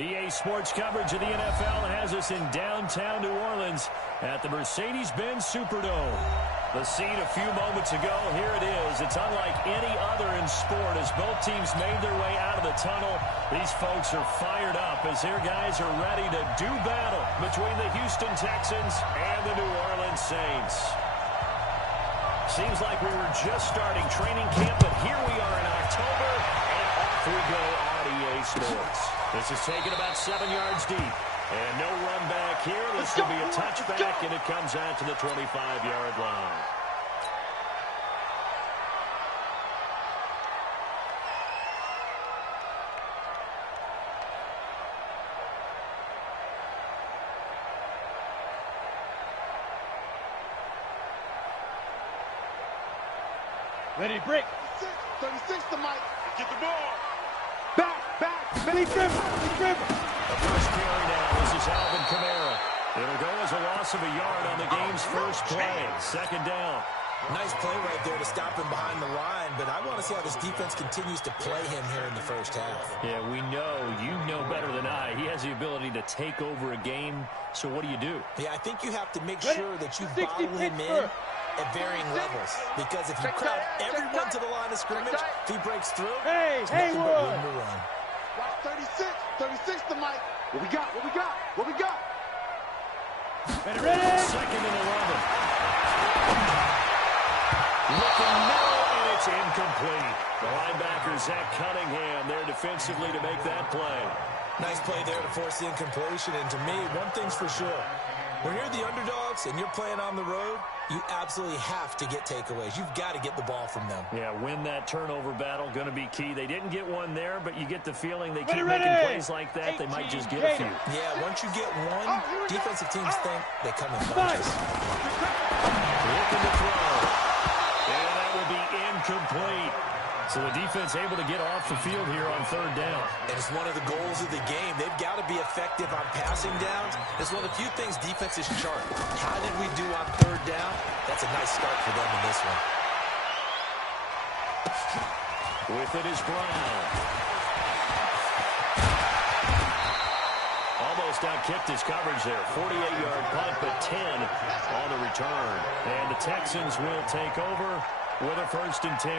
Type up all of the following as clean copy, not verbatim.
EA Sports coverage of the NFL has us in downtown New Orleans at the Mercedes-Benz Superdome. The scene a few moments ago, here it is. It's unlike any other in sport as both teams made their way out of the tunnel. These folks are fired up as their guys are ready to do battle between the Houston Texans and the New Orleans Saints. Seems like we were just starting training camp, but here we are in October, and off we go on EA Sports. This is taken about 7 yards deep. And no run back here. This will be a touchback, and it comes out to the 25-yard line. Ready to break. 36 to Mike. Get the ball. Back. Benny Gribber. The first carry now. This is Alvin Kamara. It'll go as a loss of a yard on the game's first play. Second down. Nice play right there to stop him behind the line, but I want to see how this defense continues to play him here in the first half. Yeah, we know. You know better than I. He has the ability to take over a game, so what do? Yeah, I think you have to make sure that you bottle him in at varying levels, because if you crowd everyone to the line of scrimmage, if he breaks through, it's nothing but room to run. Watch 36 to Mike. What we got? Ready. Second and 11. Looking middle, and it's incomplete. The linebacker, Zach Cunningham, there defensively to make that play. Nice play there to force the incompletion, and to me, one thing's for sure. When you're the underdogs and you're playing on the road, you absolutely have to get takeaways. You've got to get the ball from them. Yeah, win that turnover battle, going to be key. They didn't get one there, but you get the feeling they keep making plays like that, they might just get a few. Yeah, once you get one, defensive teams think they come in bunches. Looking to throw. And that will be incomplete. So the defense able to get off the field here on third down. And it's one of the goals of the game. They've got to be effective on passing downs. It's one of the few things defenses chart. How did we do on third down? That's a nice start for them in this one. With it is Brown. Almost out-kicked his coverage there. 48-yard punt, but 10 on the return. And the Texans will take over with a 1st and 10.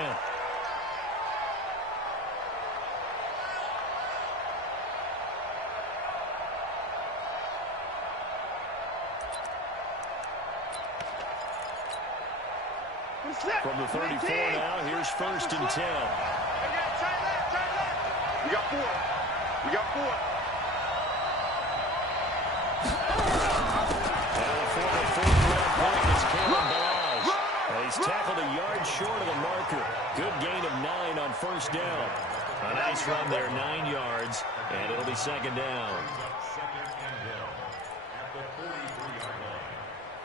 From the 34 now, here's 1st and 10. We got four. And for the fourth point is Kalen Balazs. He's tackled a yard short of the marker. Good gain of 9 on 1st down. A nice run there, 9 yards, and it'll be 2nd down.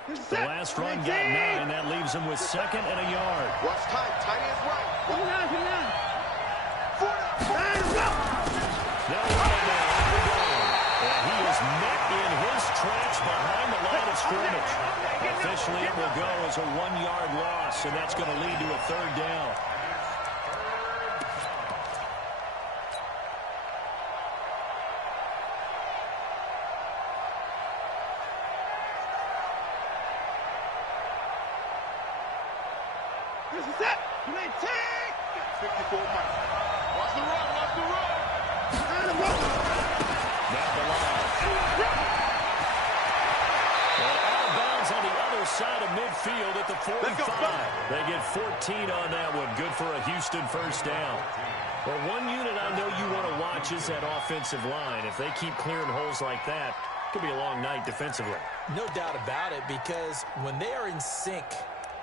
The last run got 9. That leaves him with 2nd and a yard. Watch tight. Tight ends right. Come on. They'll run it now. And he is met in his tracks behind the line of scrimmage. Officially, it will go as a 1-yard loss, and that's going to lead to a 3rd down. This is it. 54 Mike. Watch the run. Now the line. And out of bounds on the other side of midfield at the 45. They get 14 on that one. Good for a Houston 1st down. Well, one unit I know you want to watch is that offensive line. If they keep clearing holes like that, it could be a long night defensively. No doubt about it, because when they are in sync,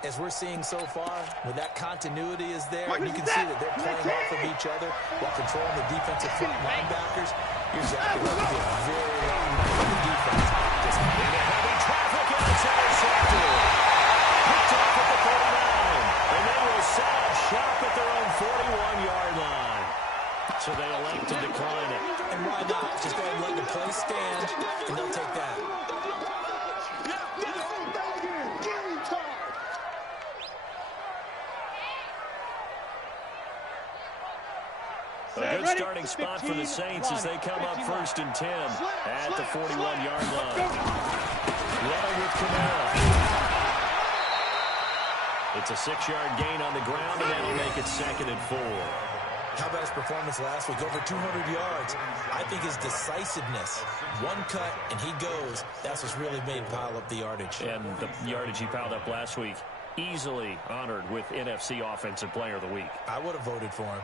as we're seeing so far, when that continuity is there, and you can see that they're playing off of each other while controlling the defensive front linebackers, you're exactly right. It'll be a very long night for the defense. Just into heavy traffic, and it's intercepted. Picked off at the 49. And they will set up shop at their own 41-yard line. So they elect to decline it. And why not? Just go ahead and let the play stand, and they'll take that. A good starting spot for the Saints as they come up 1st and 10 at the 41-yard line. Running with Kamara. It's a 6-yard gain on the ground, and that'll make it 2nd and 4. How about his performance last week? Over 200 yards. I think his decisiveness, one cut, and he goes. That's what's really made him pile up the yardage. And the yardage he piled up last week, easily honored with NFC Offensive Player of the Week. I would have voted for him.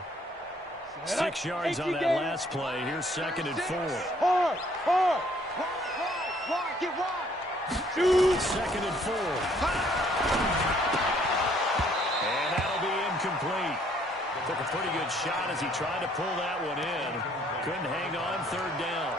6 yards on that last play. Here's 2nd and 4. Hard. Wide, get wide. Shoot. 2nd and 4. And that'll be incomplete. Took a pretty good shot as he tried to pull that one in. Couldn't hang on, 3rd down.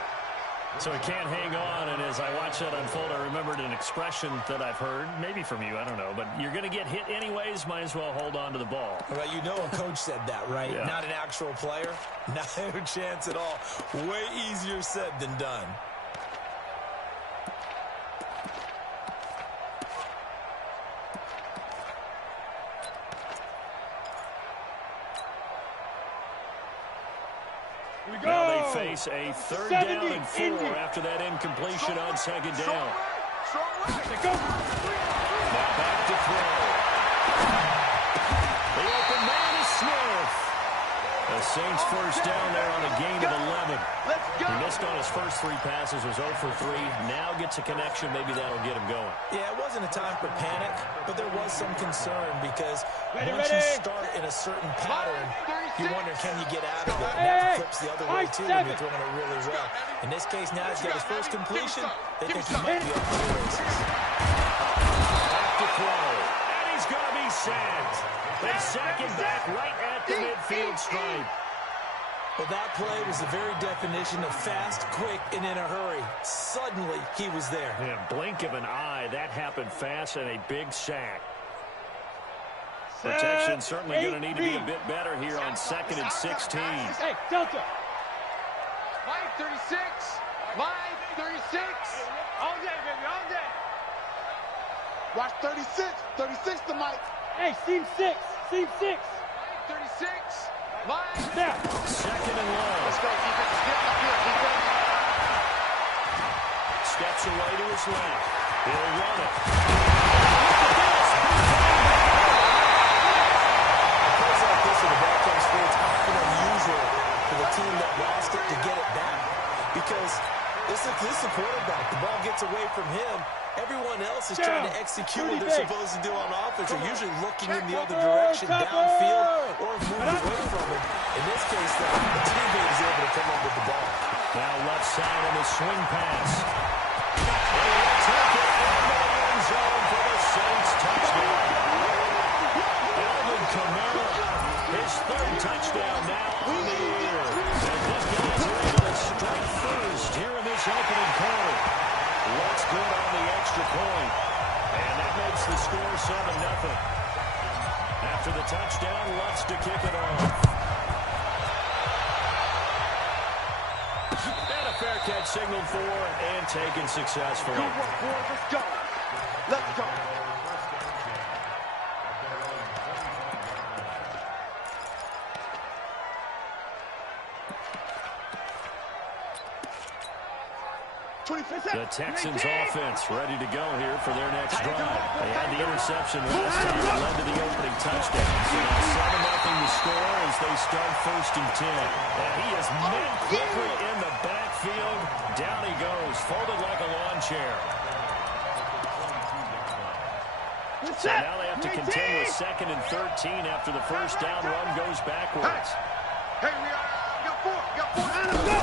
So he can't hang on, and as I watched that unfold, I remembered an expression that I've heard, maybe from you, I don't know, but you're going to get hit anyways, might as well hold on to the ball. Well, you know a coach said that, right? Yeah. Not an actual player. No chance at all. Way easier said than done. Now they face a 3rd down and 4 after that incompletion on 2nd down. Now back to throw. The open man is Smith. The Saints 1st down there on a gain of 11. He missed on his first 3 passes, was 0 for 3. Now gets a connection. Maybe that'll get him going. Yeah, it wasn't a time for panic, but there was some concern because once you start in a certain pattern, you wonder, can you get out of it? And that flips the other way, too, when you're throwing it really well. In this case, now he's got his first completion. They think he might be up to the races. Back to throw. And he's going to be sacked. They sack him back right at the midfield stripe. Well, that play was the very definition of fast, quick, and in a hurry. Suddenly, he was there. In a blink of an eye, that happened fast and a big sack. Protection certainly going to need to be a bit better here on 2nd and 16. Hey, Delta. Mike, 36. Mike, 36. All day, baby, all day. Watch 36. 36 to Mike. Hey, seam 6. Seam 6. 36. Mike. Now. 2nd and long. Let's go, defense. Get up here, defense. Steps away to his left. He'll run it. Plays like this when the ball comes free, it's often unusual for the team that lost it to get it back. Because this is a quarterback. The ball gets away from him. Everyone else is trying to execute what they're supposed to do on offense. They're usually looking in the other direction, downfield, or moving away from it. In this case, the teammate is able to come up with the ball. Now left side on the swing pass. And he'll take it into the end zone for the Saints touchdown. Alvin Kamara, his 3rd touchdown now on the year. And this guy's able to strike first here in this opening quarter. Looks good on the extra point. And that makes the score 7-0. After the touchdown, Lutz to kick it off. And a fair catch signaled for and taken successfully. Good work, boys. Let's go. Let's go. The Texans offense ready to go here for their next drive. They had the interception last time that led to the opening touchdown. So now 7-0 the score as they start 1st and 10. And he is met quickly in the backfield. Down he goes, folded like a lawn chair. So now they have to contend with 2nd and 13 after the 1st down run goes backwards. Hey, we got 4. We got 4. Let him go.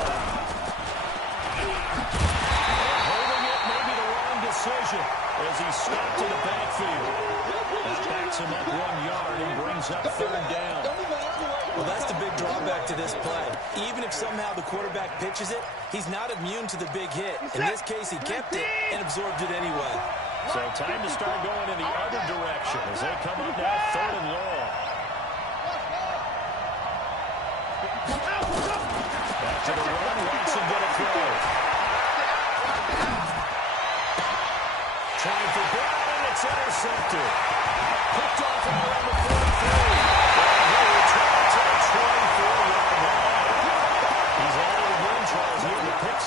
Decision as he stopped in the backfield. That backs him up 1 yard and brings up 3rd down. Well, that's the big drawback to this play. Even if somehow the quarterback pitches it, he's not immune to the big hit. In this case, he kept it and absorbed it anyway. So time to start going in the other direction as they come up now 3rd and long. Back to the run, Watson going to throw. Trying for Brown, and it's intercepted. Picked off around the 43. And he will try to touch 24-yard line.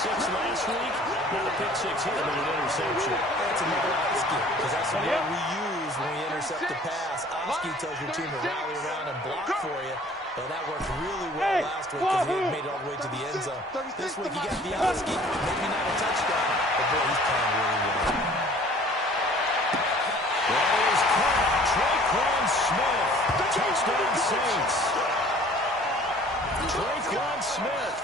six last week. Not a pick six here, but an interception. That's another Oski, because that's the word we use when we intercept the pass. Oski tells your team to rally around and block for you. Well, that worked really well last week because he made it all the way to the end zone. This week, you got the Oski, maybe not a touchdown, but boy, he's playing really well. That is caught. Traquan Smith. Touchdown Saints. Traquan Smith,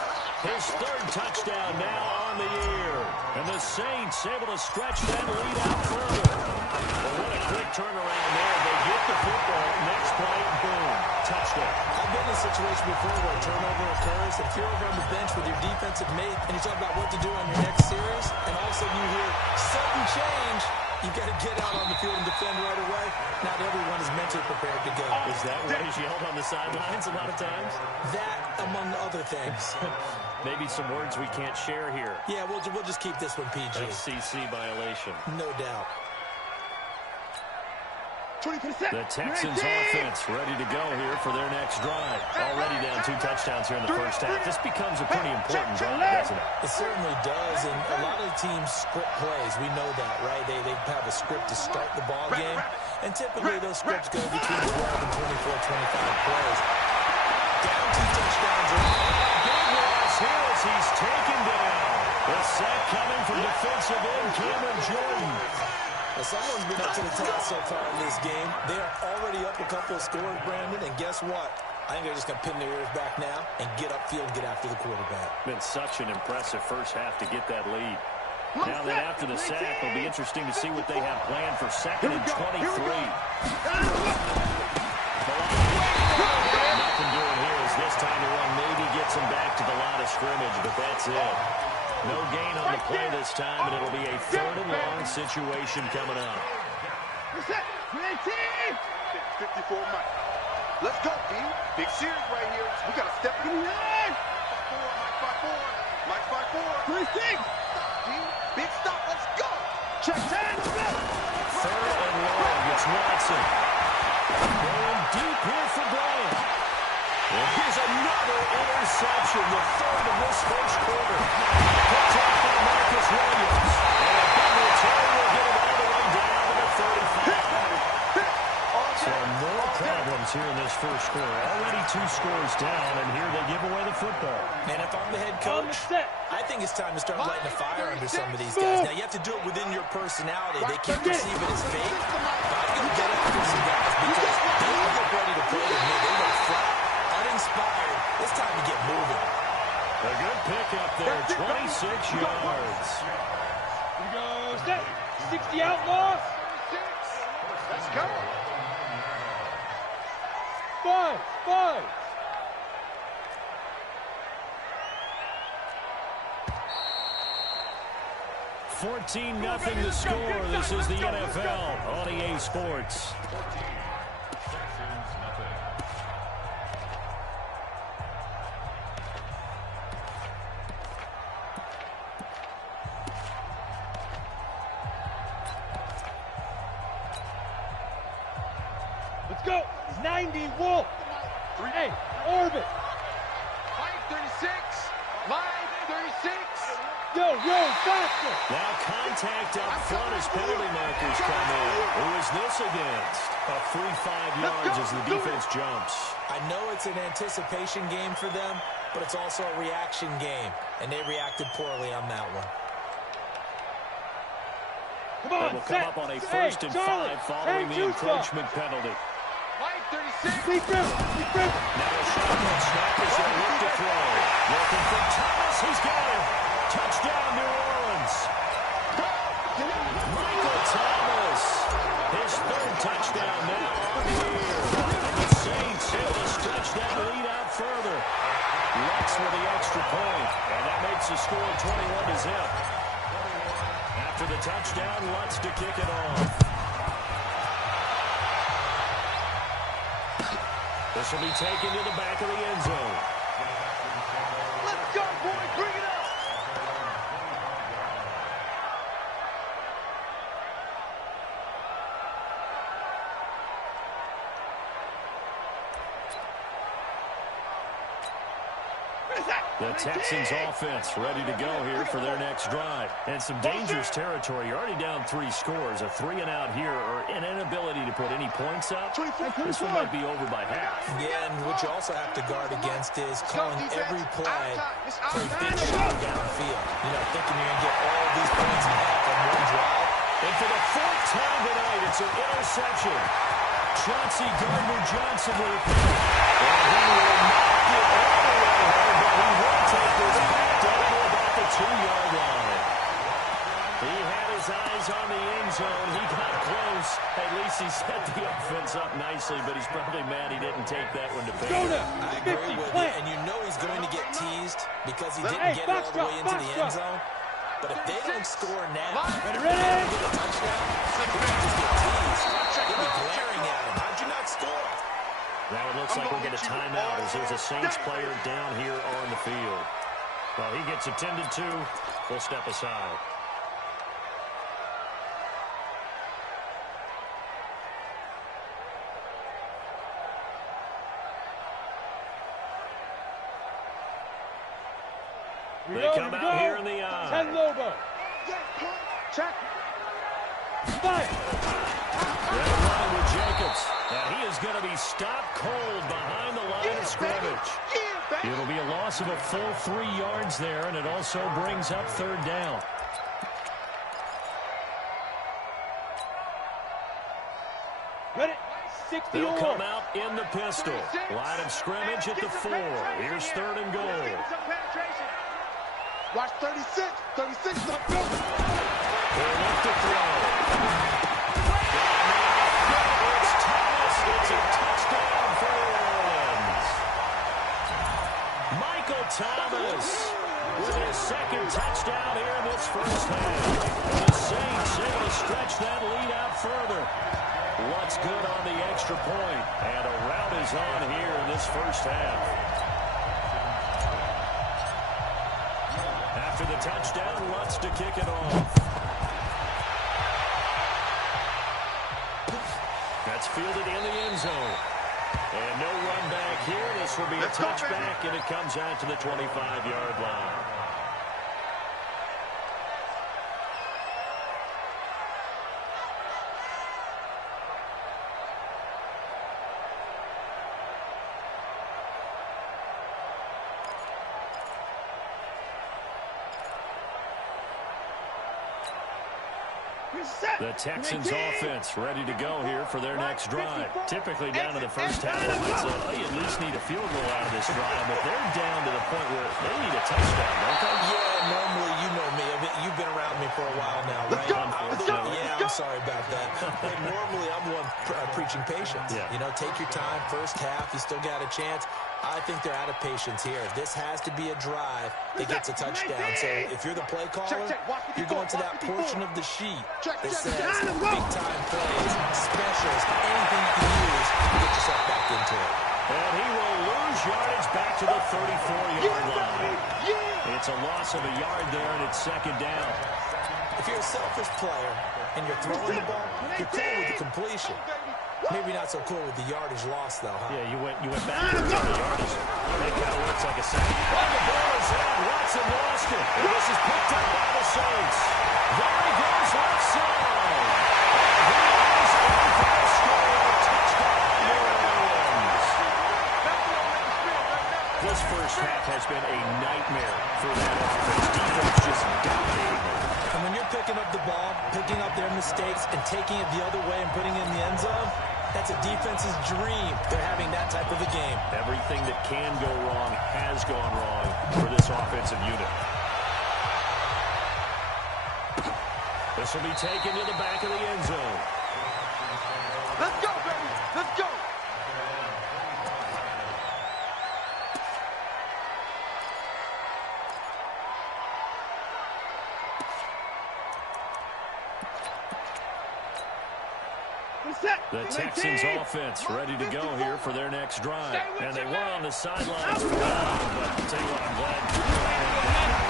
his third touchdown now on the year. And the Saints able to stretch that lead out further. Well, what a quick turnaround there. They get the football. Next play, boom, touchdown. I've been in a situation before where a turnover occurs, and if you're over on the bench with your defensive mate, and you talk about what to do on your next series, and all of a sudden you hear sudden change, you've got to get out on the field and defend right away. Not everyone is mentally prepared to go. Is that what is yelled on the sidelines a lot of times? That, among other things. Maybe some words we can't share here. Yeah, we'll just keep this one PG. FCC violation. No doubt. 20%. The Texans offense ready to go here for their next drive. Already down 2 touchdowns here in the first half. This becomes a pretty important drive, doesn't it? It certainly does, and a lot of the teams script plays. We know that, right? They have a script to start the ball game, and typically those scripts go between 12 and 24, 25 plays. Down 2 touchdowns. Big loss here as he's taken down. The sack coming from defensive end Cameron Jordan. Well, someone's been up to the task so far in this game. They are already up a couple of scores, Brandon, and guess what? I think they're just going to pin their ears back now and get upfield and get after the quarterback. Been such an impressive first half to get that lead. Now that after the sack, it'll be interesting to see what they have planned for 2nd and 23. Nothing doing here as this time the run maybe gets him back to the line of scrimmage, but that's it. No gain on the play this time, and it'll be a 3rd and long situation coming up. 54 Mike. Let's go, D. Big series right here. We got to step in the line. 5-4, Mike 5-4. 3-6. D. Big stop. Let's go. Check 10. 3rd and long. It's Watson. Going deep here for Bryant. And here's another interception, the 3rd of this first quarter. Picked up by Marcus Williams. And a big return will get him all the way down to the 35. So no problems here in this first quarter. Already 2 scores down, and here they give away the football. And if I'm the head coach, I think it's time to start lighting a fire under some of these guys. Now, you have to do it within your personality. They can't perceive it as fake. But I'm going to get after some guys because they don't look ready to play with me. They look flat, uninspired. It's time to get moving. A good pick up there, 26 yards. Here we go. Set. 60 outlaws. Let's go. 5. 14-0 the score. This is the NFL on EA Sports. Let's go. 90 Wolf. Hey, orbit. Mike 36. Mike 36. Yo, faster. Now contact up front as penalty markers come in. Who is this against? A free 5 yards as the defense jumps. I know it's an anticipation game for them, but it's also a reaction game, and they reacted poorly on that one. Come on, They will come up on a 1st and 5 following the encroachment penalty. Mike 36. Deep river. Now a shotgun snap as they look to throw. Looking for Thomas. He's got him. Touchdown, New Orleans. Michael Thomas. His 3rd touchdown now on the year. And the Saints able to stretch that lead out further. Lux with the extra point. And that makes the score 21-0. After the touchdown, Lutz to kick it off. This will be taken to the back of the end zone. Let's go, boys. Bring it up. The Texans offense ready to go here for their next drive. And some dangerous territory. You're already down 3 scores. A 3-and-out here or an inability to put any points up. This one might be over by half. Yeah, and what you also have to guard against is calling every play for a big shot downfield. You know, thinking you're going to get all these points in half on one drive. And for the 4th time tonight, it's an interception. Chauncey Gardner-Johnson with it. And he will not get all the way home, but he will take this back down to about the 2-yard line. He had his eyes on the end zone. He got close. At least he set the offense up nicely, but he's probably mad he didn't take that one to pay. I agree with you, and you know he's going to get teased because he didn't get it all the way into the end zone. But if they don't score now, get a touchdown, he might just get teased. They'll be glaring at him. How'd you not score? Now it looks like we'll get a timeout as there's a Saints player down here on the field. Well, he gets attended to. We'll step aside. They come out here in the eye. 10 Lobo. Check. Fire. They're running with Jacobs. And he is going to be stopped cold behind the line of scrimmage. It'll be a loss of a full 3 yards there, and it also brings up 3rd down. Ready? 60 They'll come out in the pistol. Line of scrimmage at the 4. Here's 3rd and goal. Watch 36. 36. Let's go. They're left to throw. It's Thomas. It's a touchdown for New Orleans. Michael Thomas with his 2nd touchdown here in this first half. The Saints able to stretch that lead out further. What's good on the extra point? And a rout is on here in this first half. After the touchdown, Lutz to kick it off. That's fielded in the end zone. And no run back here. This will be a touchback, and it comes out to the 25-yard line. The Texans offense ready to go here for their next drive. Typically down to the first half, I might say, oh, you at least need a field goal out of this drive, but they're down to the point where they need a touchdown, don't they? Yeah, normally, you know me. You've been around me for a while now, right? Yeah, I'm sorry about that. But normally, I'm one preaching patience. Yeah. You know, take your time. First half, you still got a chance. I think they're out of patience here. This has to be a drive that gets a touchdown. So if you're the play caller, you're going to that portion of the sheet that says big-time plays, specials, anything you can use to get yourself back into it. And he will lose yardage back to the 34-yard line. It's a loss of a yard there, and it's 2nd down. If you're a selfish player and you're throwing the ball, you're cool with the completion. Maybe not so cool with the yardage loss, though, huh? Yeah, you went backwards on the yardage. That kind of looks like a sack. On the ball is out. Watson lost it. And this is picked up by the Saints. There he goes left side. He is in for a score. Touchdown, New Orleans. This first half has been a nightmare for that offense. Defense just dominating them. And when you're picking up the ball, picking up their mistakes, and taking it the other way and putting it in the end zone, that's a defense's dream. They're having that type of a game. Everything that can go wrong has gone wrong for this offensive unit. This will be taken to the back of the end zone. Let's go, baby. Let's go. The Texans offense ready to go here for their next drive. And they were on the sidelines for that, but I'll tell you what, I'm glad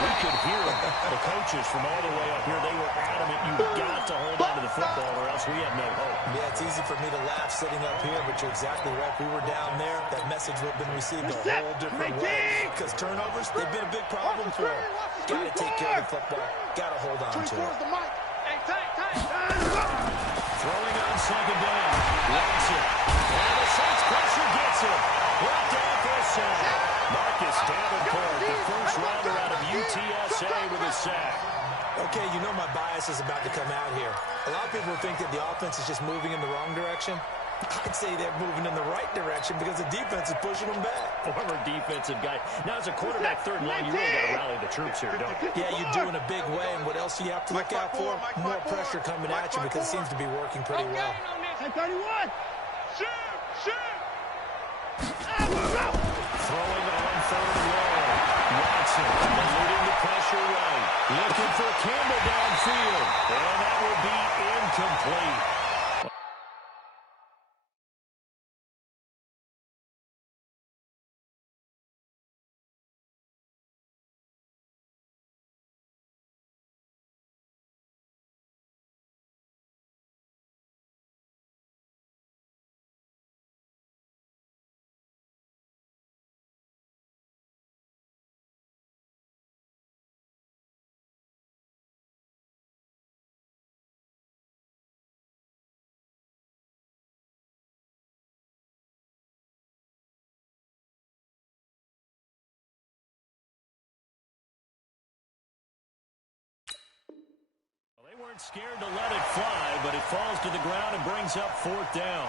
we could hear them. The coaches from all the way up here, they were adamant, you've got to hold on to the football or else we have no hope. Yeah, it's easy for me to laugh sitting up here, but you're exactly right. If we were down there, that message would have been received a whole different way. Because turnovers, they've been a big problem for them. Got to take care of the football. Got to hold on to it. Throwing on second down. Wants it. And the Saints pressure gets him. Brought down for a sack. Marcus Davenport, the first rounder out of UTSA with a sack. Okay, you know my bias is about to come out here. A lot of people think that the offense is just moving in the wrong direction. I'd say they're moving in the right direction because the defense is pushing them back. Former defensive guy. Now, as a quarterback, third line, you really got to rally the troops here, don't you? Yeah, you do in a big way. And what else do you have to look out for? More pressure coming at you because it seems to be working pretty well. 10-31. Shoot! Throwing on third and long. Watson eluding the pressure right. Looking for Campbell downfield. And that will be incomplete. They weren't scared to let it fly, but it falls to the ground and brings up fourth down.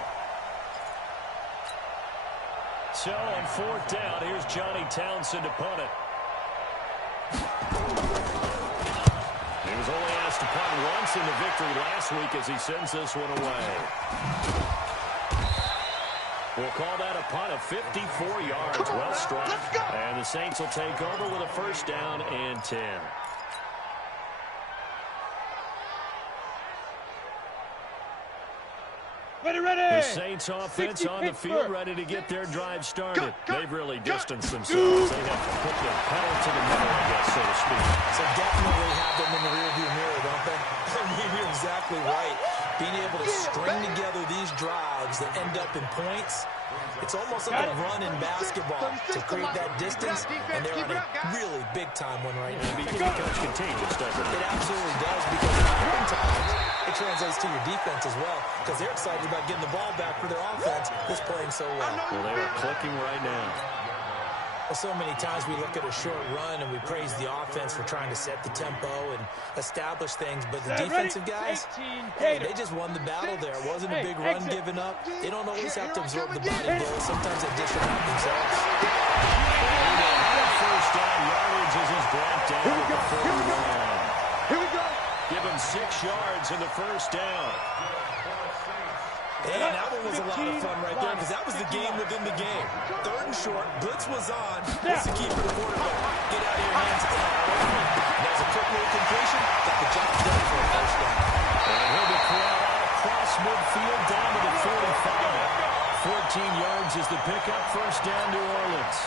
So on fourth down, here's Johnny Townsend to punt it. He was only asked to punt once in the victory last week as he sends this one away. We'll call that a punt of 54 yards. Well struck. And the Saints will take over with a first down and 10. Ready! The Saints offense on the field, ready to get their drive started. They've really distanced themselves. They have to put the pedal to the metal, I guess, so to speak. So definitely have them in the rearview mirror, don't they? I mean, you're exactly right. Being able to string together these drives that end up in points, it's almost like a run in basketball to create that distance, and they're on a really big-time one right now. It becomes contagious, doesn't it? It absolutely does, because oftentimes it translates to your defense as well, because they're excited about getting the ball back for their offense that's playing so well. Well, they are clicking right now. Well, so many times we look at a short run and we praise the offense for trying to set the tempo and establish things, but the defensive guys, hey, they just won the battle there. It wasn't a big run given up. They don't always have to absorb the body blow. Sometimes they dish them out themselves. First down yardage as he's brought down at the 41. Here we go. Give him 6 yards in the first down. And that one was a lot of fun right there because that was the game within the game. Third and short, blitz was on. What's the key for the quarterback? Get out of your hands. There's a quick little completion. Got the job done for a first down. And he'll be thrown out across midfield down to the 45. 14 yards is the pickup. First down, New Orleans.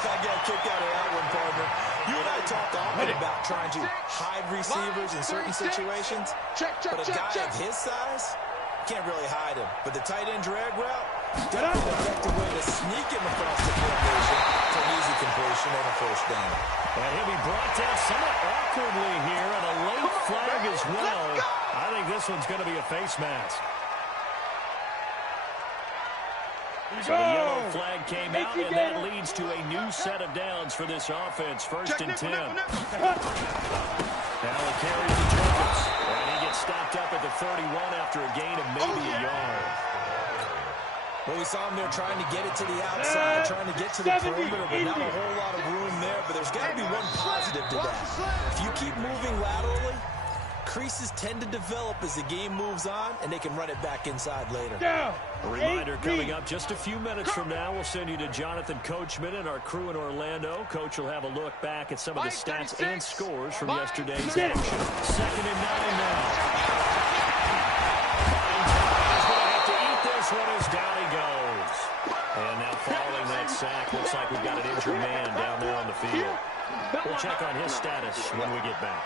I got a kick out of that one, partner. You and I talk often about trying to hide receivers in certain situations, but a guy of his size can't really hide him. But the tight end drag route, definitely an effective way to sneak him across the formation for an easy completion and a first down. And he'll be brought down somewhat awkwardly here, and a late flag as well. I think this one's going to be a face mask. So the yellow flag came out, and that leads to a new set of downs for this offense. First and 10. Now he carries the Terps, and he gets stopped up at the 31 after a gain of maybe a yard. Well, we saw him there trying to get it to the outside, trying to get to the perimeter, but not a whole lot of room there. But there's got to be one positive to that. If you keep moving laterally, creases tend to develop as the game moves on, and they can run it back inside later. A reminder coming up just a few minutes from now. We'll send you to Jonathan Coachman and our crew in Orlando. Coach will have a look back at some of the stats and scores from yesterday's action. 2nd and 9 now. He's going to have to eat this one as down he goes. And now following that sack, looks like we've got an injured man down there on the field. We'll check on his status when we get back.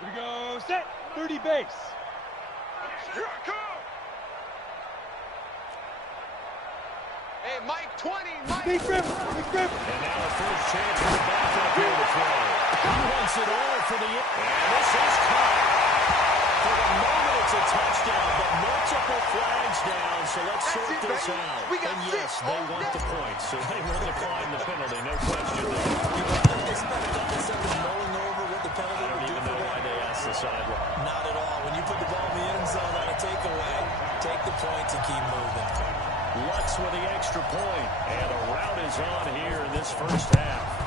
Here we go, set, 30 base. Here I come. Hey, Mike 20, Mike. Big grip, big grip. And now a first chance for the backup here to throw. He wants it all for the end. And this is caught. For the moment, it's a touchdown, but multiple flags down, so let's sort this out. And yes, they want the points, so they will decline the penalty, no question there. You got to expect a couple seconds mulling over what the penalty I don't would do even for know why them. they asked the sideline. Not at all. When you put the ball in the end zone on a takeaway, take the points and keep moving. Lutz with the extra point, and a rout is on here in this first half.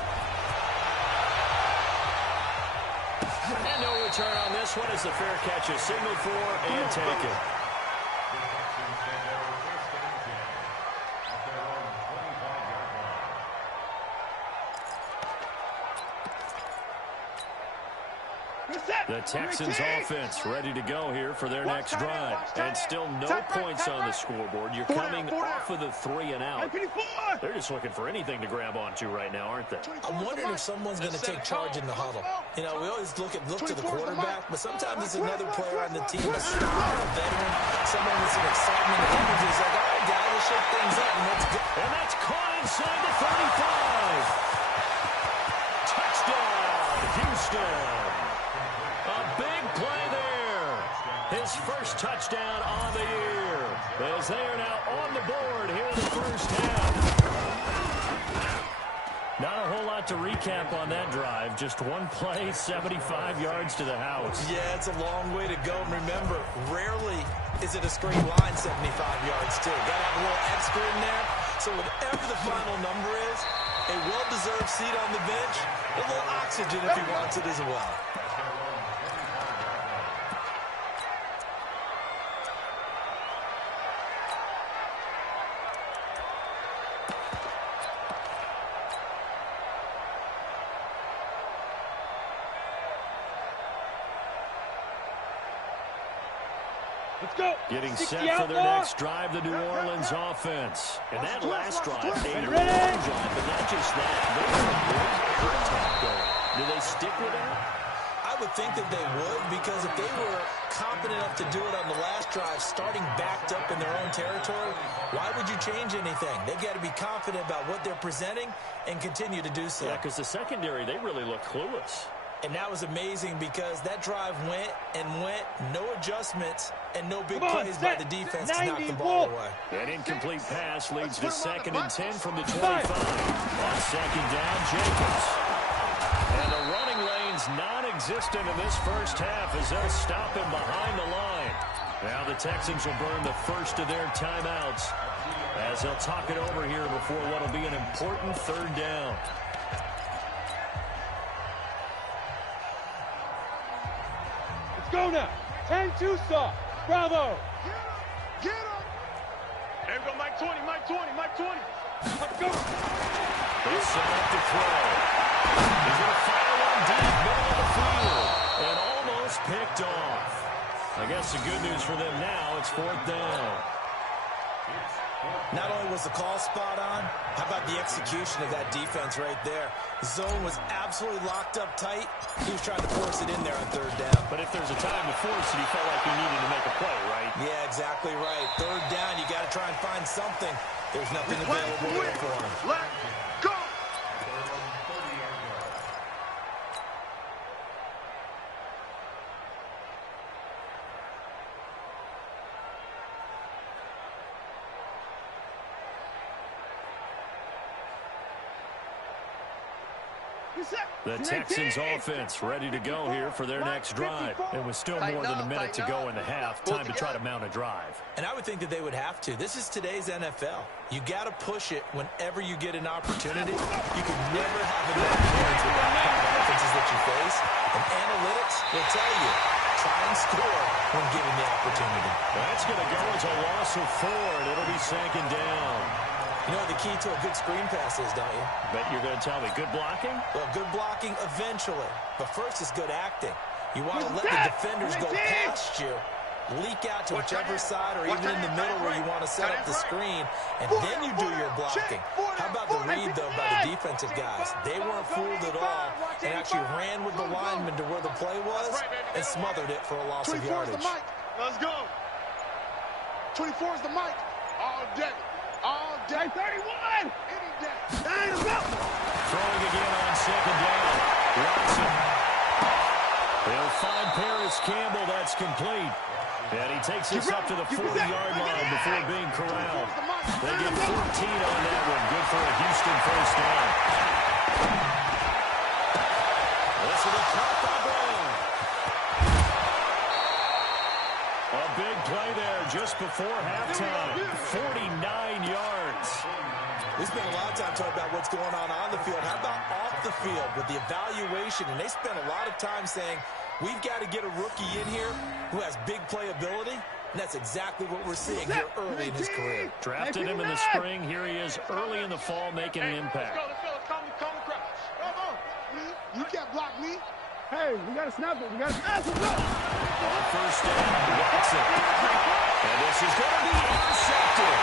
And no return on this one as the fair catch is signaled for and taken. The Texans offense ready to go here for their next drive. And still no points on the scoreboard. You're coming off of the 3 and out. They're just looking for anything to grab onto right now, aren't they? I'm wondering if someone's going to take charge in the huddle. You know, we always look to the quarterback, but sometimes it's another player on the team, a star, a veteran, someone with some excitement and energy. It's like, all right, guys, let's shake things up and let's go. And that's caught inside the 35. Touchdown, Houston. A big play there. His first touchdown on the year. As they are now on the board here in the first half. Not a whole lot to recap on that drive. Just one play, 75 yards to the house. Yeah, it's a long way to go. And remember, rarely is it a straight line 75 yards, too. Got to have a little extra in there. So whatever the final number is, a well-deserved seat on the bench, a little oxygen if he wants it as well. Let's go. Getting set for their next drive, the New Orleans offense. And that last drive, a long drive, but not just that. They were a great attack going. Do they stick with that? I would think that they would, because if they were competent enough to do it on the last drive, starting backed up in their own territory, why would you change anything? They've got to be confident about what they're presenting and continue to do so. Yeah, because the secondary, they really look clueless. And that was amazing because that drive went and went, no adjustments, and no big plays by the defense to knock the ball away. An incomplete pass leads to 2nd and 10 from the 25. On 2nd down, Jacobs. And the running lane's non-existent in this first half as they'll stop him behind the line. Now the Texans will burn the first of their timeouts as they'll talk it over here before what will be an important 3rd down. Go now. 10-2 stop. Bravo. Get him. There we go, Mike 20, Mike 20, Mike 20. Let's go. He's set up to throw. He's going to fire one deep, middle of the field. And almost picked off. I guess the good news for them now, it's 4th down. Not only was the call spot on, how about the execution of that defense right there? Zone was absolutely locked up tight. He was trying to force it in there on 3rd down. But if there's a time to force it, he felt like he needed to make a play, right? Yeah, exactly right. 3rd down, you got to try and find something. There's nothing available there for him. Let's go. The Texans offense ready to go here for their next drive. And with still more than a minute to go in the half, time to try to mount a drive. And I would think that they would have to. This is today's NFL. You got to push it whenever you get an opportunity. You can never have enough points with the offenses that you face. And analytics will tell you, try and score when given the opportunity. That's going to go as a loss of 4, and it'll be 2nd down. You know what the key to a good screen pass is, don't you? Bet you're going to tell me. Good blocking? Well, good blocking eventually. But first is good acting. You want to let the defenders go past you, leak out to whichever side or even in the middle where you want to set up the screen, and then you do your blocking. How about the read, though, by the defensive guys? They weren't fooled at all and actually ran with the lineman to where the play was and smothered it for a loss of yardage. Let's go. 24 is the mic. All day. All day. 31. Any day. Throwing again on second down. Watson. They'll find Paris Campbell. That's complete. And he takes this up to the 40-yard line before being corralled. They get 14 on that one. Good for a Houston first down. This will be caught by Brown. A big play there just before halftime. 49 yards. We spent a lot of time talking about what's going on the field. How about off the field with the evaluation? And they spent a lot of time saying, we've got to get a rookie in here who has big playability. And that's exactly what we're seeing here early in his career. Drafted him in the spring. Here he is early in the fall making an impact. Let's go. Come on, crouch. Come on. You can't block me. Hey, we got to snap it. We got to snap it. On first down, Watson. And this is going to be intercepted.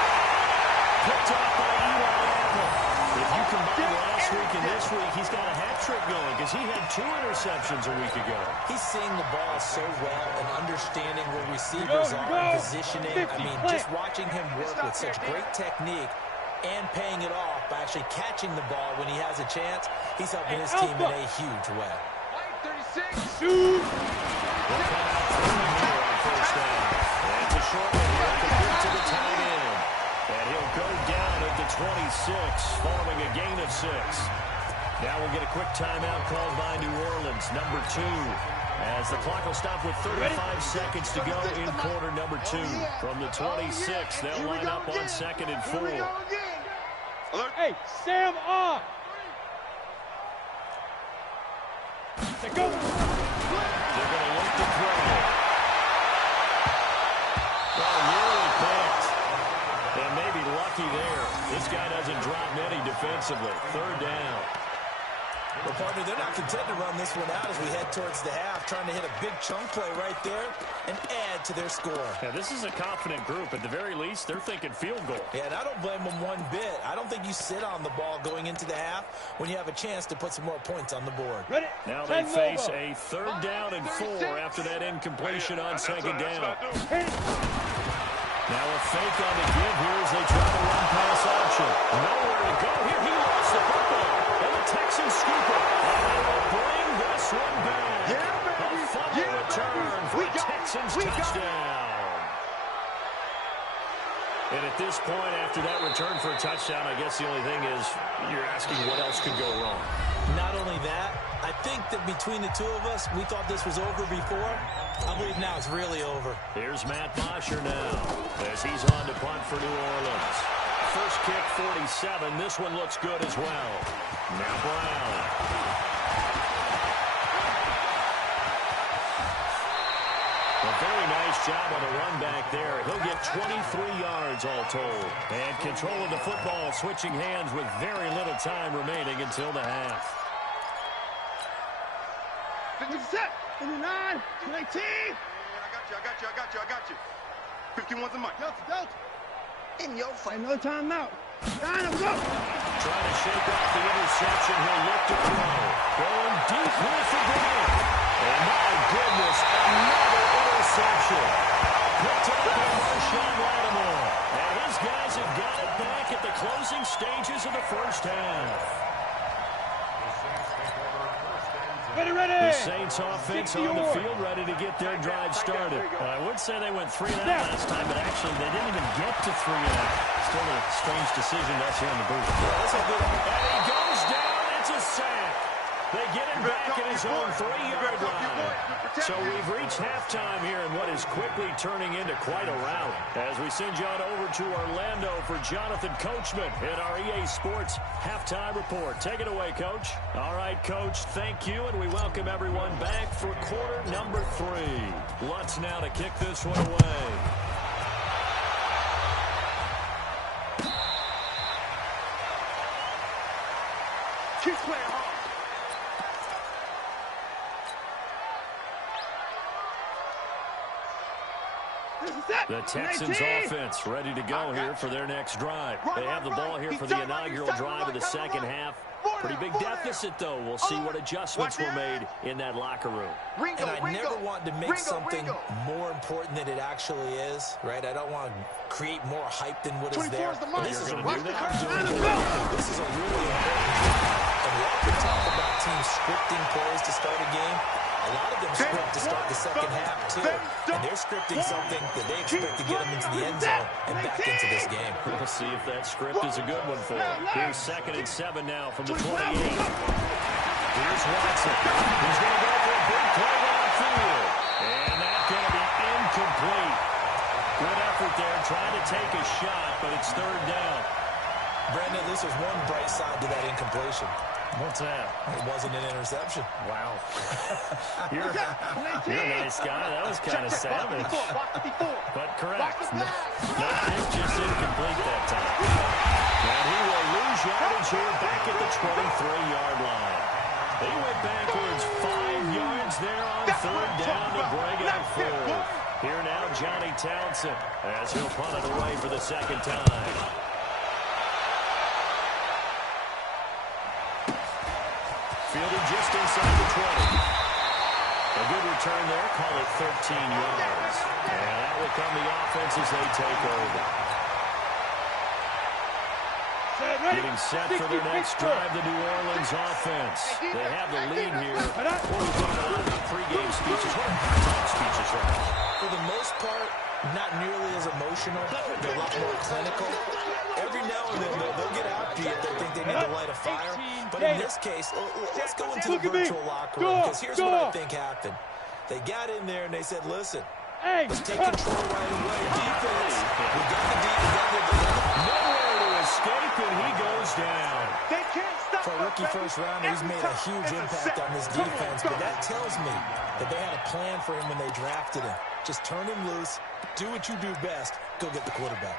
Picked off by Eli Apple. If you combine last week and this week, he's got a hat trick going because he had 2 interceptions a week ago. He's seeing the ball so well and understanding where receivers are and positioning. I mean, just watching him work with such great technique and paying it off by actually catching the ball when he has a chance, he's helping his team in a huge way. 36. Shoot. We'll come out here on first down. And it's a short one here to the tight end. And he'll go down at the 26 following a gain of 6. Now we'll get a quick timeout called by New Orleans, number 2. As the clock will stop with 35 seconds to go in quarter number 2. From the 26, they'll line up on 2nd and 4. Hey, Sam off. Let's go. They're going to look to throw. Well, nearly picked. And maybe lucky there. This guy doesn't drop many defensively. 3rd down. Well, partner, they're not content to run this one out as we head towards the half, trying to hit a big chunk play right there and add to their score. Yeah, this is a confident group. At the very least, they're thinking field goal. Yeah, and I don't blame them one bit. I don't think you sit on the ball going into the half when you have a chance to put some more points on the board. Ready? Now they face a 3rd down and 4 after that incompletion on 2nd down. Now a fake on the give here as they try to run pass option. Nowhere to go here. He lost the football. And the Texans scoop it. And they will bring this one back. A fumble return for a Texans touchdown. And at this point, after that return for a touchdown, I guess the only thing is you're asking what else could go wrong. Not only that, I think that between the two of us, we thought this was over before. I believe now it's really over. Here's Matt Bosher now as he's on to punt for New Orleans. First kick, 47. This one looks good as well. Now Brown. A very nice job on the run back there. He'll get 23 yards all told. And control of the football, switching hands with very little time remaining until the half. 57, 59, 19. I got you. 51's a mic. Delta. In your face. Another timeout. Time to go. Trying to shake off the interception. He'll look to throw. Going deep here for Brown. And my goodness, another interception. Picked up by Marshawn Lattimore. And his guys have got it back at the closing stages of the first half. Ready. The Saints offense on the field, ready to get their drive started. I would say they went 3 and out last time, but actually they didn't even get to 3 and out. Still a strange decision to us here in the booth. And he goes down. It's a sack. They get him back at his own 3-yard line. So we've reached halftime here in what is quickly turning into quite a rout. As we send you on over to Orlando for Jonathan Coachman in our EA Sports Halftime Report. Take it away, Coach. All right, Coach, thank you, and we welcome everyone back for quarter number 3. Lutz now to kick this one away. Keep playing hard. The Texans offense ready to go here for their next drive. They have the ball here for the inaugural drive of the second half. Pretty big deficit, though. We'll see what adjustments were made in that locker room. And I never want to make something more important than it actually is, right? I don't want to create more hype than what is there. But this is a really important. This is a really important drive. And we often talk about teams scripting plays to start a game. A lot of them script to start the second half, too. And they're scripting something that they expect to get them into the end zone and back into this game. We'll see if that script is a good one for them. Here's 2nd and 7 now from the 28. Here's Watson. He's going to go for a big play downfield. And that's going to be incomplete. Good effort there, trying to take a shot, but it's 3rd down. Brandon, at least there's one bright side to that incompletion. What's that? It wasn't an interception. Wow. you're a nice guy. That was kind of savage. But correct. No pitch, just incomplete that time. And he will lose yardage here back at the 23-yard line. He went backwards 5 yards there on 3rd down to bring it up 4th. Here now, Johnny Townsend, as he'll punt it away for the 2nd time. Fielded just inside the 20. A good return there, call it 13 yards. And that will come the offense as they take over. Getting set for their next drive, the New Orleans offense. They have the lead here. What we talk a lot about pregame speeches. What are halftime speeches like? For the most part, not nearly as emotional. They're a lot more clinical. Every now and then, they'll get after you if they think they need to light a fire. But in this case, let's go into the virtual locker room, because here's what I think happened. They got in there and they said, listen, let's take control right away. Defense, we got the defense. Nowhere to escape, and he goes down. They can't stop. For a rookie first rounder, he's made a huge impact on this defense, but that tells me that they had a plan for him when they drafted him. Just turn him loose, do what you do best, go get the quarterback.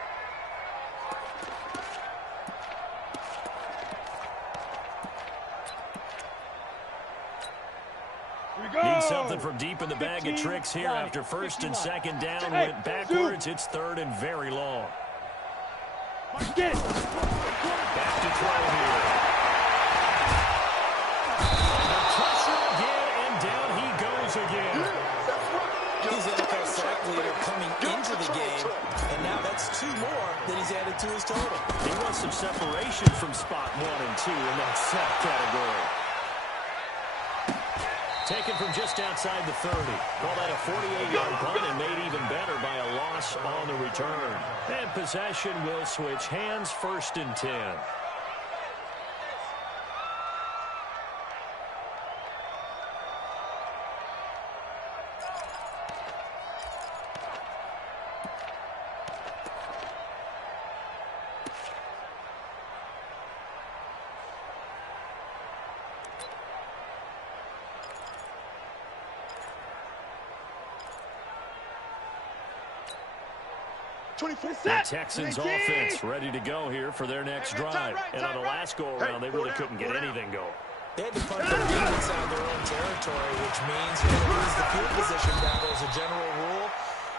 Need something from deep in the bag of tricks here after 1st and 2nd down. Went backwards. It's 3rd and very long. Get it. Back to throw here. The pressure again, and down he goes again. He's NFL sack leader coming into the game, and now that's 2 more that he's added to his total. He wants some separation from spot 1 and 2 in that sack category. Taken from just outside the 30. Call that a 48-yard punt and made even better by a loss on the return. And possession will switch hands, 1st and 10. The Texans offense ready to go here for their next drive. And on the last go-around, they really couldn't get anything going. They had to punt their game inside their own territory, which means you're going to lose the field position battle as a general rule.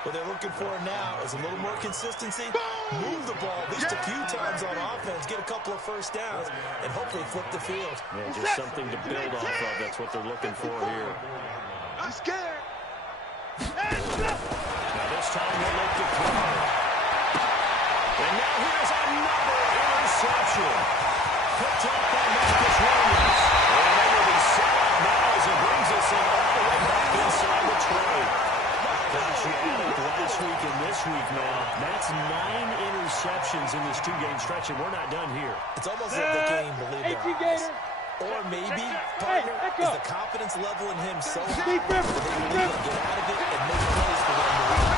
What they're looking for now is a little more consistency, move the ball at least a few times on offense, get a couple of first downs, and hopefully flip the field. Yeah, just something to build off of. That's what they're looking for here. I'm scared. Now this time they look to throw. And now here's another interception. Picked up by Marcus Williams. And they will be set up now as it brings us in all the way back inside the 20. Gosh, you added last week and this week now. That's 9 interceptions in this 2-game stretch, and we're not done here. It's almost like they can't even believe their eyes. Or maybe, partner, is the confidence level in him so high that they believe he'll get out of it and make plays for them to win.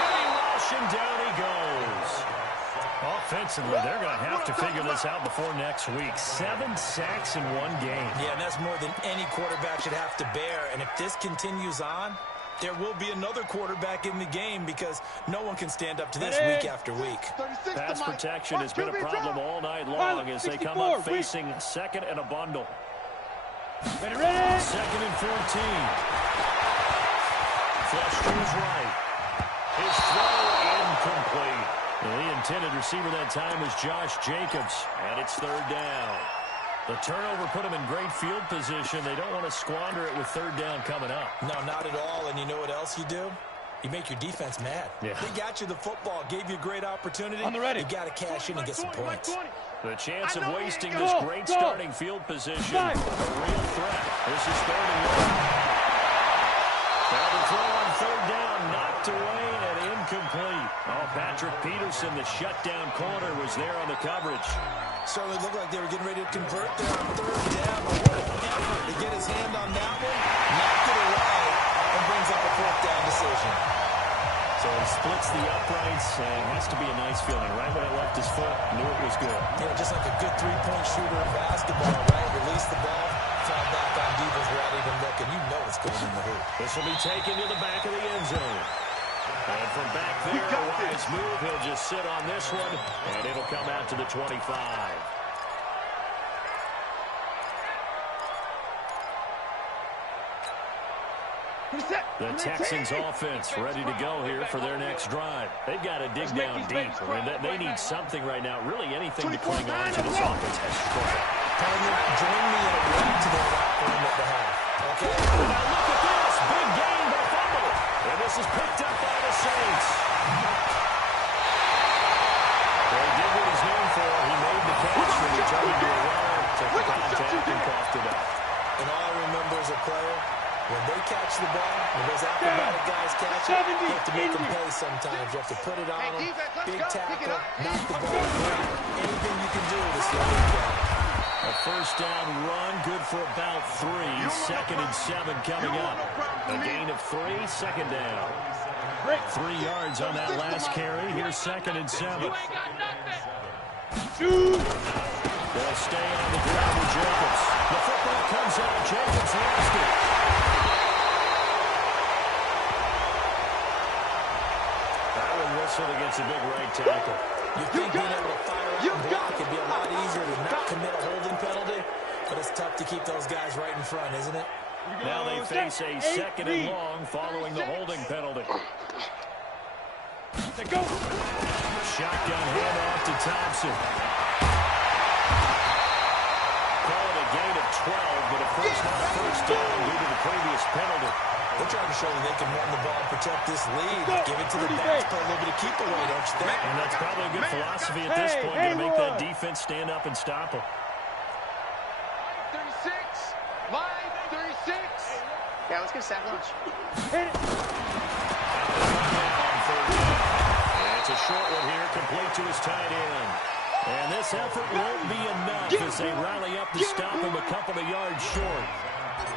Heavy rush, and down he goes. Offensively, they're going to have to figure this out before next week. 7 sacks in 1 game. Yeah, and that's more than any quarterback should have to bear. And if this continues on, there will be another quarterback in the game because no one can stand up to this week after week. Pass protection has been a problem all night long as they come up facing second and a bundle. Second and 14. Flush to his right. His throw incomplete. The intended receiver that time was Josh Jacobs, and it's third down. The turnover put them in great field position. They don't want to squander it with third down coming up. No, not at all. And you know what else you do? You make your defense mad. Yeah. They got you the football, gave you a great opportunity. On the ready. You got to cash in and get some points. The chance of wasting this great starting field position, a real threat. This is third and one. Now the throw on third down, knocked away and incomplete. Oh, Patrick Peterson, the shutdown corner, was there on the coverage. Certainly looked like they were getting ready to convert there on third down. What an effort to get his hand on that one, knocked it away, and brings up a fourth down decision. So he splits the uprights, and has to be a nice feeling. Right when it left his foot, knew it was good. Yeah, just like a good three-point shooter in basketball, right? Release the ball, fall back on defense without even looking. You know it's going in the hoop. This will be taken to the back of the end zone. And from back there, a wise move. He'll just sit on this one, and it'll come out to the 25. The Texans offense ready to go here for their next drive. They've got to dig down deep. I mean, they need something right now. Really anything to cling on to. This offense has struggled. Join me in a run to the right for him at the half. Okay? Now look at this. Big gain, but a fumble. And this is picked up by the Saints. Well, he did what he's known for. He made the catch when he turned to a runner, took the contact and coughed it up. And all I remember as a player, when they catch the ball, when those acrobatic guys catch it, you have to make them pay sometimes. You have to put it on them, big tackle, knock the ball away. Anything you can do to slow them down. A first down run, good for about 3. Second and 7 coming up. A gain of 3, second down. 3 yards on that last carry. Here's second and 7. They'll stay on the ground with Jacobs. The football comes out. Jacobs lost it. That one whistled against a big right tackle. You think being able to fire out and block would be a lot easier to not commit a holding penalty, but it's tough to keep those guys right in front, isn't it? Now they face a second and long following the holding penalty. Shotgun handoff to Thompson. Call it a gain of 12, but of course not a first down due to the previous penalty. They're trying to show that they can run the ball and protect this lead. Give it to the backs, play a little bit of keep away, don't you think? And that's probably a good philosophy at this point, to make that defense stand up and stop them. 36, line 36. Yeah, let's get a sack lunch. And it's a short one here, complete to his tight end. And this effort won't be enough as they rally up to stop him a couple of yards short.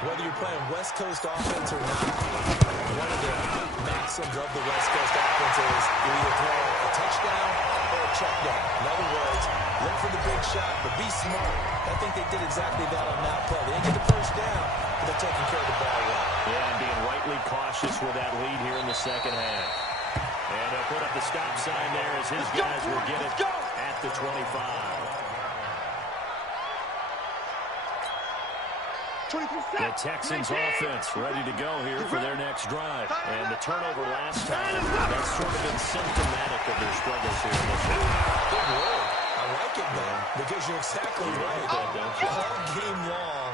Whether you're playing West Coast offense or not, one of the maxims of the West Coast offense is you either throw a touchdown or a check down. In other words, look for the big shot, but be smart. I think they did exactly that on that play. They didn't get the first down, but they're taking care of the ball well. Yeah, and being rightly cautious with that lead here in the second half. And they'll put up the stop sign there as his guys will get it at the 25. The Texans offense ready to go here for their next drive. And the turnover last time, that's sort of been symptomatic of their struggles here in this one. Good word. I like it, though, because you're exactly right. All game long,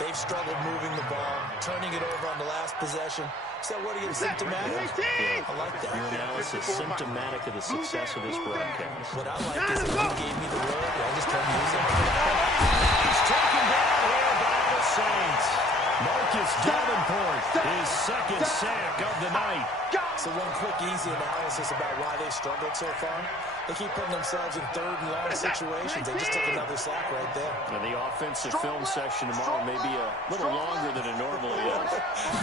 they've struggled moving the ball, turning it over on the last possession. So what do you get, symptomatic? Yeah, I like that. your analysis symptomatic of the success of this broadcast. What I like is if you gave me the word, I just can't use it. He's taken down here by the Saints. Marcus Davenport, his second sack of the night. So one quick, easy analysis about why they've struggled so far. They keep putting themselves in third and long situations. They just took another sack right there. And the offensive film session tomorrow may be a little longer than it normally is.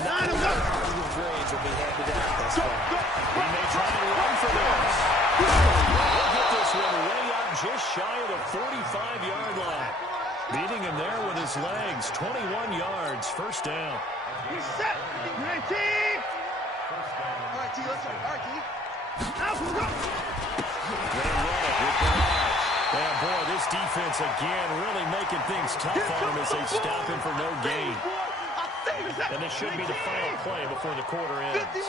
Not enough positive grades will be handed out thus far. He may try to run for this. He'll get this one way up just shy of the 45-yard line. Beating him there with his legs. 21 yards, first down. Reset. 19. T. Let's go. All right, T. They run it with Barrage. And boy, this defense again really making things tough on him as they stop him for no gain. And this should be the final play before the quarter ends.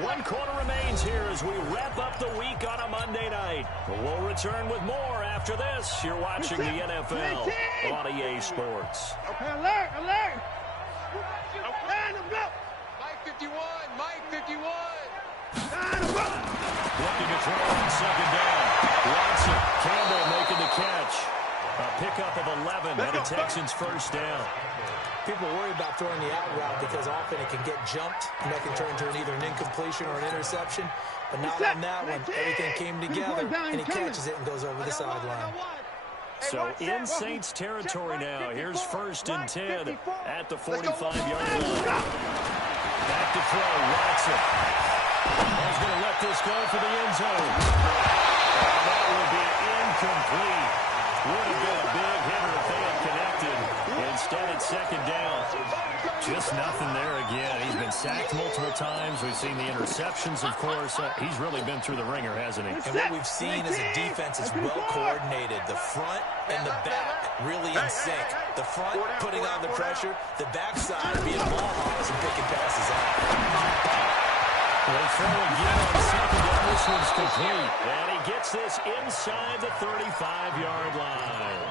1 quarter remains here as we wrap up the week on a Monday night. We'll return with more after this. You're watching the NFL on EA Sports. Okay, alert, alert. Mike 51, Mike 51. Looking to throw on second down. Watson, Campbell making the catch. A pickup of 11 and a Texans first down. People worry about throwing the out route because often it can get jumped, and that can turn into either an incompletion or an interception. But not on that one. Everything came together, and he catches it and goes over the sideline. So in Saints territory now. Here's 1st and 10 at the 45-yard line. Back to throw, Watson. He's going to let this go for the end zone. And that will be incomplete. Would have been a big hitter if they had connected. Instead, it's second down. Just nothing there again. He's been sacked multiple times. We've seen the interceptions, of course. He's really been through the ringer, hasn't he? And what we've seen as a defense is well coordinated. The front and the back really in sync. The front putting on the pressure. The backside being ball hawks and picking passes out. They throw again on second down. This one's complete. And he gets this inside the 35-yard line.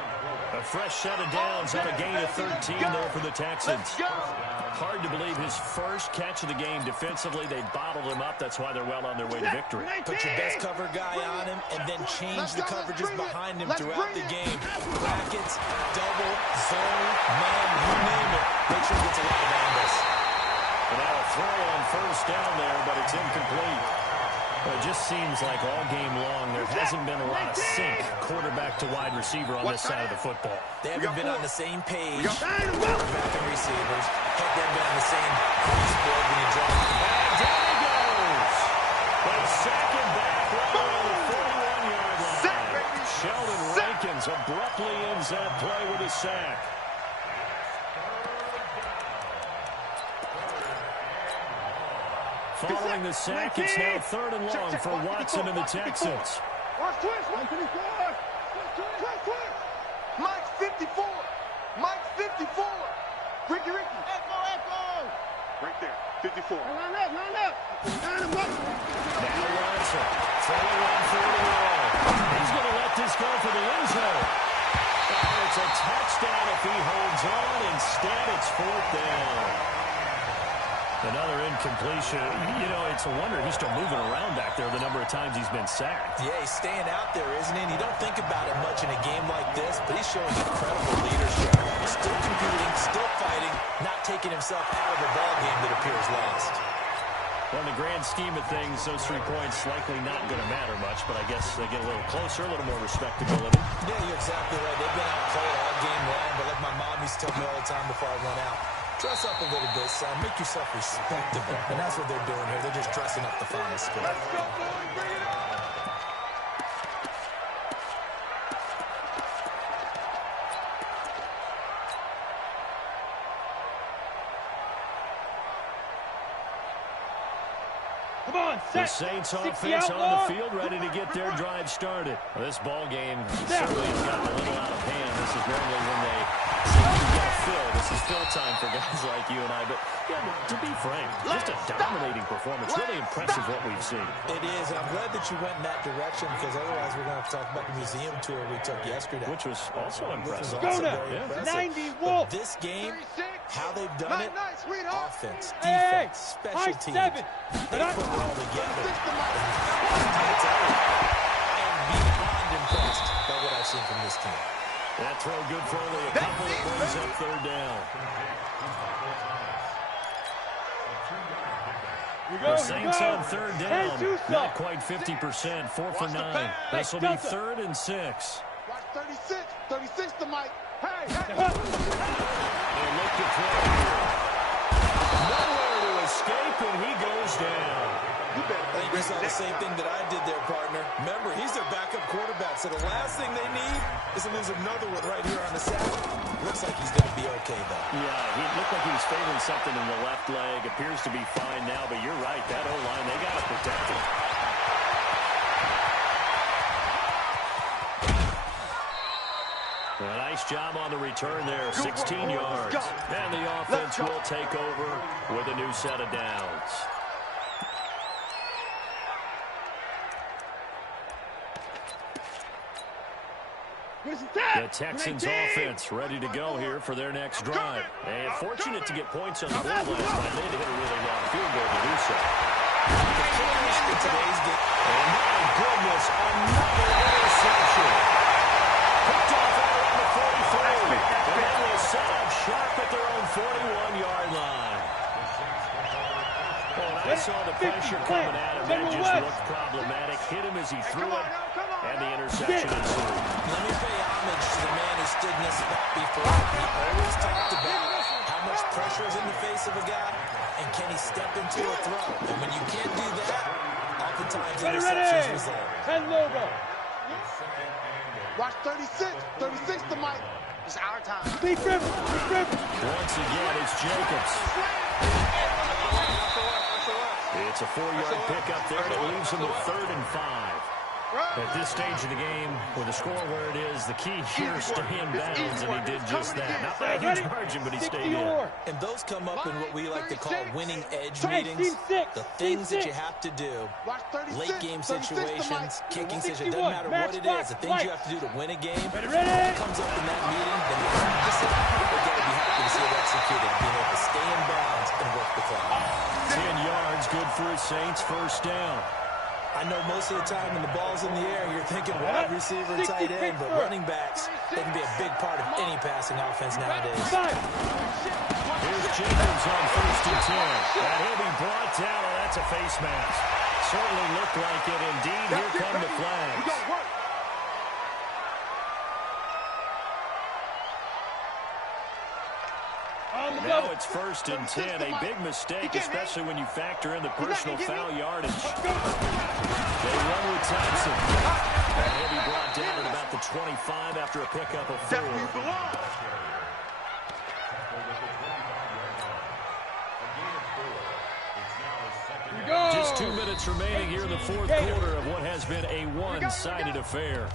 A fresh set of downs on a gain of 13 there for the Texans. Hard to believe his first catch of the game defensively. They bottled him up. That's why they're well on their way to victory. Put your best cover guy on him and then change the coverages behind him throughout the game. Brackets, double, zone, man, you name it. Make sure he gets a lot of angles. And now a throw on first down there, but it's incomplete. Well, it just seems like all game long there hasn't been a lot of sync quarterback to wide receiver on this side of the football. They haven't been on the same page, quarterback and receivers. Heck, they haven't been on the same crease board when you draw. And down he goes. They sack him back right around the 41-yard line. Sheldon Rankins abruptly ends that play with a sack. Following the sack, it's now 3rd and long for Watson and the Texans. Mike 54. Mike 54. Ricky. Right there. 54. Line up. Now Watson throwing on 4th and long. He's going to let this go for the end zone. And it's a touchdown if he holds on. Instead, it's 4th down. Another incompletion. You know, it's a wonder he's still moving around back there the number of times he's been sacked. Yeah, he's staying out there, isn't he? And you don't think about it much in a game like this, but he's showing incredible leadership. Still competing, still fighting, not taking himself out of a ball game that appears lost. Well, in the grand scheme of things, those 3 points likely not going to matter much, but I guess they get a little closer, a little more respectability. Yeah, you're exactly right. They've been outplayed all game long, but like my mom used to tell me all the time before I went out, dress up a little bit, son. Make yourself respectable. And that's what they're doing here. They're just dressing up the final score. Let's go, boys. Bring it on. Come on, The set. Saints 60 offense out, on the Lord. field, ready to get their drive started. Well, this ball game certainly has gotten a little out of hand. This is normally when they say you got Phil. This is Phil time for guys like you and I. But yeah, to be frank, just a dominating performance. Really impressive what we've seen. It is, and I'm glad that you went in that direction because otherwise we're going to have to talk about the museum tour we took yesterday. Which was also impressive. Go Also now. very impressive. 90 But Wolf. this game, 36. how they've done it, Night, sweetheart. offense, Hey, defense, special high teams, 7. they put it all together. Fix the mic. It's over. And beyond impressed by what I've seen from this team. That throw good for only a couple. It brings up 3rd down. The Saints on 3rd down. Not quite 50%. 4 for 9. This will be 3rd and 6. Watch 36. 36 the mic. Hey. They look to throw here. Nowhere to escape, and he goes down. You better I think you saw the same thing that I did there, partner. Remember, he's their backup quarterback, so the last thing they need is to lose another one right here on the sack. Looks like he's going to be okay, though. Yeah, he looked like he was failing something in the left leg. Appears to be fine now, but you're right. That O-line, they got to protect him. A nice job on the return there, 16 yards. And the offense will take over with a new set of downs. The Texans offense ready to go here for their next drive. And fortunate to get points on the board last time. They had to hit a really long field goal to do so. In today's game. And my goodness, another interception. Picked off right around the 43. And they will set up sharp at their own 41-yard line. Well, I saw the pressure coming at him. That just looked problematic. Hit him as he threw it, and the interception ensued. Let me pay homage to the man who stood in this spot before. He always talked about how much pressure is in the face of a guy, and can he step into a throw. And when you can't do that, oftentimes interceptions result. 10 logo. Watch 36. 36 to Mike. It's our time. Big River. Once again, it's Jacobs. It's a 4-yard pickup there that leaves him with 3rd and 5. At this stage of the game, with the score where it is, the key here is stay in bounds, and he did just that. Not by a huge margin, but he stayed in. And those come up in what we like to call winning edge meetings. The things that you have to do, late game situations, kicking situations, it doesn't matter what it is. The things you have to do to win a game, when it comes up in that meeting, then you practice it. We're going to be happy to see it executed, being able to stay in bounds and work the clock. 10 yards, good for his Saints, first down. I know most of the time when the ball's in the air, you're thinking wide receiver and tight end, but running backs, they can be a big part of any passing offense nowadays. Here's Jacobs on 1st and 10. And he'll be brought down, and that's a face mask. Certainly looked like it. Indeed, here come the flags. Now it's 1st and 10. A big mistake, especially when you factor in the personal foul yardage. They run with Thompson. And he'll be brought down at about the 25 after a pickup of 4. Just 2 minutes remaining here in the 4th quarter of what has been a one-sided affair.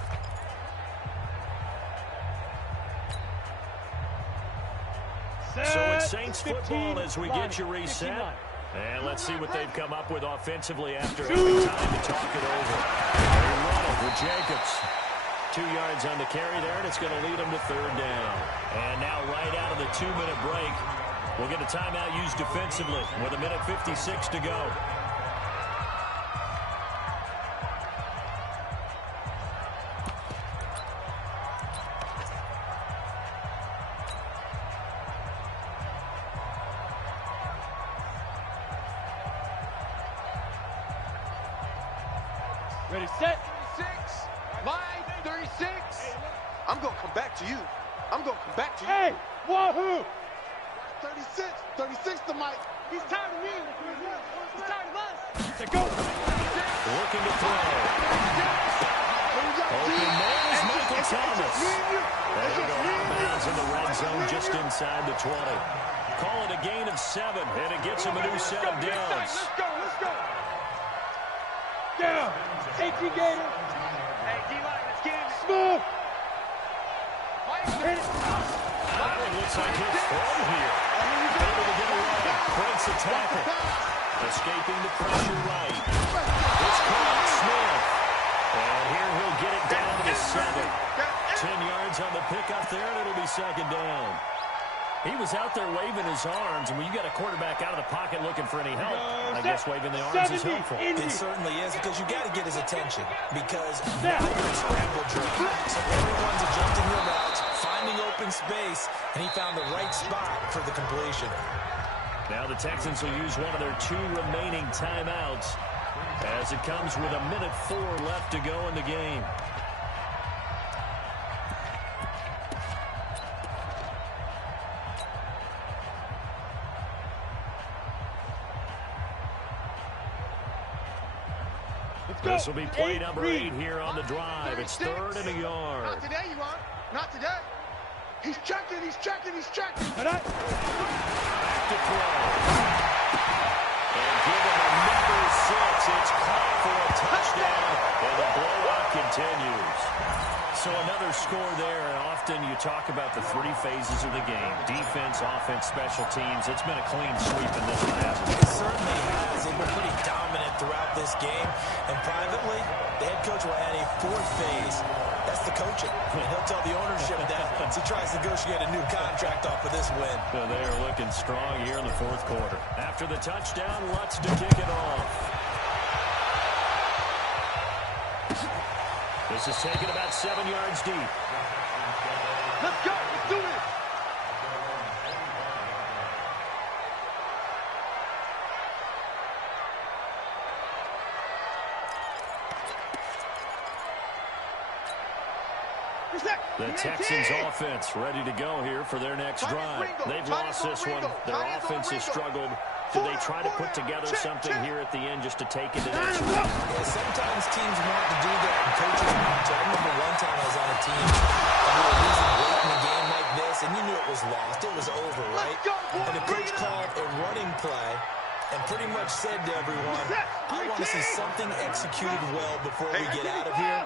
So it's Saints football as we get you reset. And let's see what they've come up with offensively after having time to talk it over. They run it with Jacobs. 2 yards on the carry there, and it's going to lead them to 3rd down. And now right out of the 2-minute break, we'll get a timeout used defensively with 1:56 to go. Ready, set. 36. Mine, 36. I'm going to come back to you. I'm going to come back to you. Hey, wahoo! 36. 36 to Mike. He's tired of me. He's tired of us. Say go. Looking to throw. Open man is Michael Thomas. They'll go out of bounds in the red zone just inside the 20. Call it a gain of 7, and it gets him a new set of downs. Let's go. Down. Safety gator. Hey, D-line, let's get it. Smooth. It Hit it. looks like he'll throw here. Able to get away. Breaks a tackle. Escaping the pressure right. It's caught Smith. And here he'll get it down to the 7. 10 yards on the pickup there, and it'll be 2nd down. He was out there waving his arms, and when you got a quarterback out of the pocket looking for any help, I guess waving the arms is helpful. It certainly is, because you got to get his attention, because now you're in scramble drill. So everyone's adjusting their routes, finding open space, and he found the right spot for the completion. Now the Texans will use one of their 2 remaining timeouts as it comes with 1:04 left to go in the game. This will be play number 8 here on the drive. It's 3rd and a yard. Not today, you aren't. Not today. He's checking, he's checking, he's checking. Back to throw. And given another 6, it's caught for a touchdown, and the blowout continues. So another score there, and often you talk about the 3 phases of the game. Defense, offense, special teams. It's been a clean sweep in this one, hasn't it? It certainly has. They've been pretty dominant throughout this game. And privately, the head coach will add a 4th phase. That's the coaching. And he'll tell the ownership that as he tries to negotiate a new contract off of this win. So they are looking strong here in the 4th quarter. After the touchdown, Lutz to kick it off. This is taken about 7 yards deep. Let's go. Let's do this. The Texans offense ready to go here for their next drive. They've lost this one. Their offense has struggled. Do they try to put together something here at the end just to take it to the next round? Yeah, sometimes teams want to do that, and coaches want to. I remember one time I was on a team, and we were losing late in a game like this, and you knew it was lost. It was over, right? And the coach called a running play and pretty much said to everyone, I want to see something executed well before we get out of here.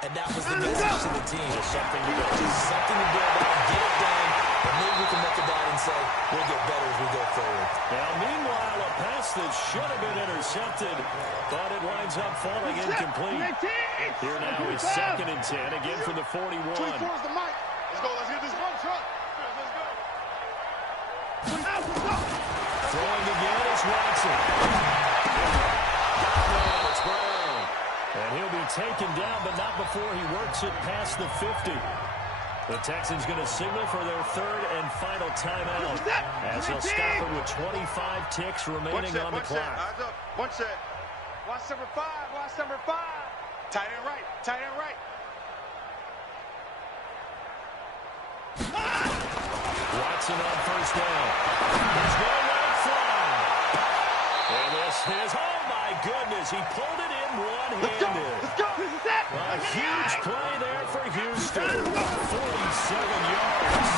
And that was the message to the team. Just something to build. Just something to build on, get it done, and maybe we can look at that and say, we'll get better as we go forward. Now, meanwhile, a pass that should have been intercepted, but it winds up falling incomplete. Here now is 2nd and 10, again from the 41. 24 is the mic. Let's go. Let's hit this one shot. Let's go. Throwing again is Watson. It's Brown. And he'll be taken down, but not before he works it past the 50. The Texans going to signal for their 3rd and final timeout as they'll stop it with 25 ticks remaining on the clock. Eyes up. One set. Watch number 5. Watch number 5. Tight end right. Tight end right. Watson on 1st down. There's no right fly. And this is, oh my goodness, he pulled it in one-handed. Let's go. A huge play there for Houston. 47 yards.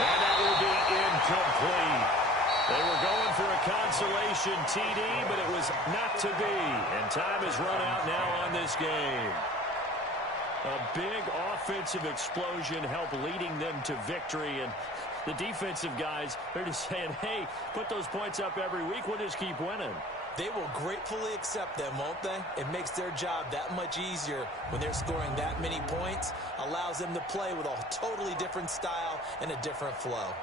And that will be incomplete. They were going for a consolation TD, but it was not to be. And time has run out now on this game. A big offensive explosion helped leading them to victory. And the defensive guys, they're just saying, hey, put those points up every week. We'll just keep winning. They will gratefully accept them, won't they? It makes their job that much easier when they're scoring that many points. Allows them to play with a totally different style and a different flow.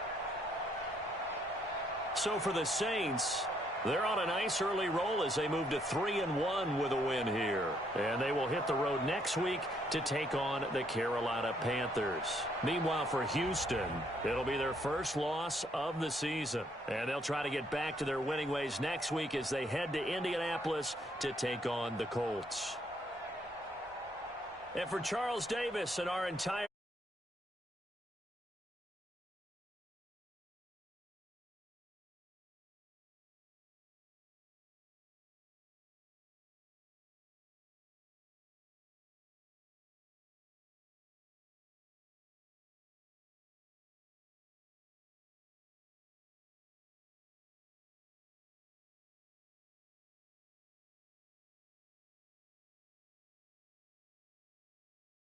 So for the Saints, they're on a nice early roll as they move to 3-1 with a win here. And they will hit the road next week to take on the Carolina Panthers. Meanwhile, for Houston, it'll be their first loss of the season. And they'll try to get back to their winning ways next week as they head to Indianapolis to take on the Colts. And for Charles Davis and our entire